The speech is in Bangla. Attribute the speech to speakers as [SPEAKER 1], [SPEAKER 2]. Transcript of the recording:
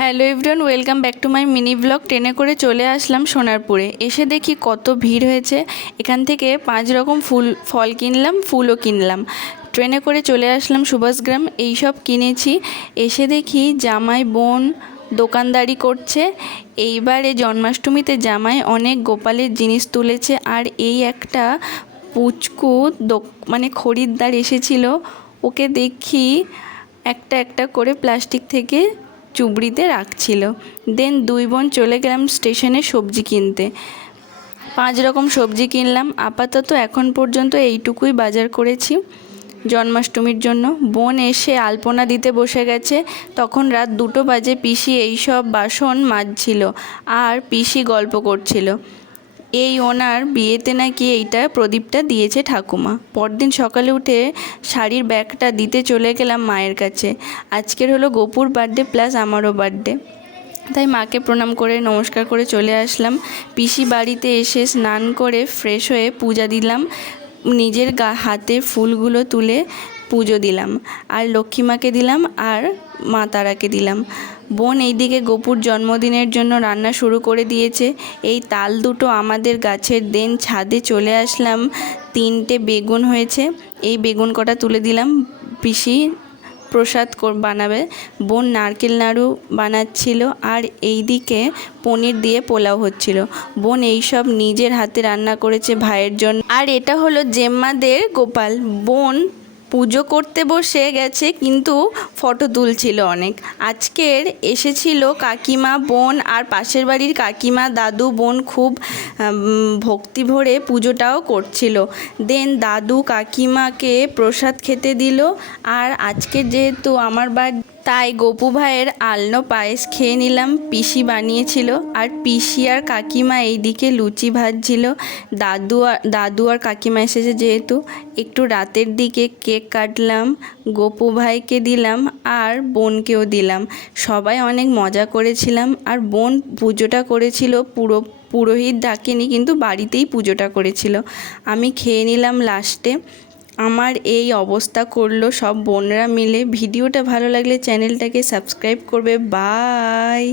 [SPEAKER 1] Hello everyone, welcome back to my mini blog. ট্রেনে করে চলে আসলাম সোনারপুরে। এসে দেখি কত ভিড় হয়েছে। এখান থেকে পাঁচ রকম ফুল, ফল কিনলাম, ফুলও কিনলাম। ট্রেনে করে চলে আসলাম সুভাষগ্রাম, এইসব কিনেছি। এসে দেখি জামাই বোন দোকানদারি করছে। এইবারে জন্মাষ্টমীতে জামাই অনেক গোপালের জিনিস তুলেছে। আর এই একটা পুচকু মানে খরিদ্দার এসেছিল। ওকে দেখি একটা একটা করে প্লাস্টিক থেকে চুবড়িতে রাখছিল। দেন দুই বোন চলে গেলাম স্টেশনে সবজি কিনতে। পাঁচ রকম সবজি কিনলাম। আপাতত এখন পর্যন্ত এইটুকুই বাজার করেছি জন্মাষ্টমীর জন্য। বোন এসে আলপনা দিতে বসে গেছে। তখন রাত দুটো বাজে, পিসি এইসব বাসন মাজছিল আর পিসি গল্প করছিল। এই ওনার বিয়েতে নাকি এইটা প্রদীপটা দিয়েছে ঠাকুমা। পরদিন সকালে উঠে শাড়ির ব্যাগটা দিতে চলে গেলাম মায়ের কাছে। আজকের হলো গোপুর বার্থডে প্লাস আমারও বার্থডে তাই মাকে প্রণাম করে নমস্কার করে চলে আসলাম। পিসি বাড়িতে এসে স্নান করে ফ্রেশ হয়ে পূজা দিলাম। নিজের গা হাতে ফুলগুলো তুলে পুজো দিলাম, আর লক্ষ্মীমাকে দিলাম, আর মা তারাকে দিলাম। বোন এইদিকে গোপুর জন্মদিনের জন্য রান্না শুরু করে দিয়েছে। এই তাল দুটো আমাদের গাছের দেন ছাদে চলে আসলাম। তিনটে বেগুন হয়েছে, এই বেগুন কটা তুলে দিলাম। পিসি প্রসাদ বানাবে। বোন নারকেল নাড়ু বানাচ্ছিল, আর এই দিকে পনির দিয়ে পোলাও হচ্ছিল। বোন এইসব নিজের হাতে রান্না করেছে ভাইয়ের জন্য। আর এটা হলো জেম্মাদের গোপাল। বোন পুজো করতে বসে গেছে, কিন্তু ফটো তুলছিল অনেক। আজকের এসেছিল কাকিমা, বোন আর পাশের বাড়ির কাকিমা, দাদু, বোন খুব ভক্তি ভরে পুজোটাও করছিল। দেন দাদু কাকিমাকে প্রসাদ খেতে দিল। আর আজকে যেহেতু আমার বাড়ি তাই গপু ভাইয়ের আলনো পায়েস খেয়ে নিলাম। পিসি বানিয়েছিল আর পিসি আর কাকিমা এইদিকে লুচি ভাজছিল। দাদু আর দাদু আর কাকিমা এসেছে যেহেতু। একটু রাতের দিকে কেক কাটলাম, গপু ভাইকে দিলাম আর বোনকেও দিলাম। সবাই অনেক মজা করেছিলাম আর বোন পুজোটা করেছিল, পুরো, পুরোহিত ডাকেনি কিন্তু বাড়িতেই পুজোটা করেছিল। আমি খেয়ে নিলাম লাস্টে। আমার এই অবস্থা করল সব বোনরা মিলে। ভিডিওটা ভালো লাগলে চ্যানেলটাকে সাবস্ক্রাইব করবে। বাই।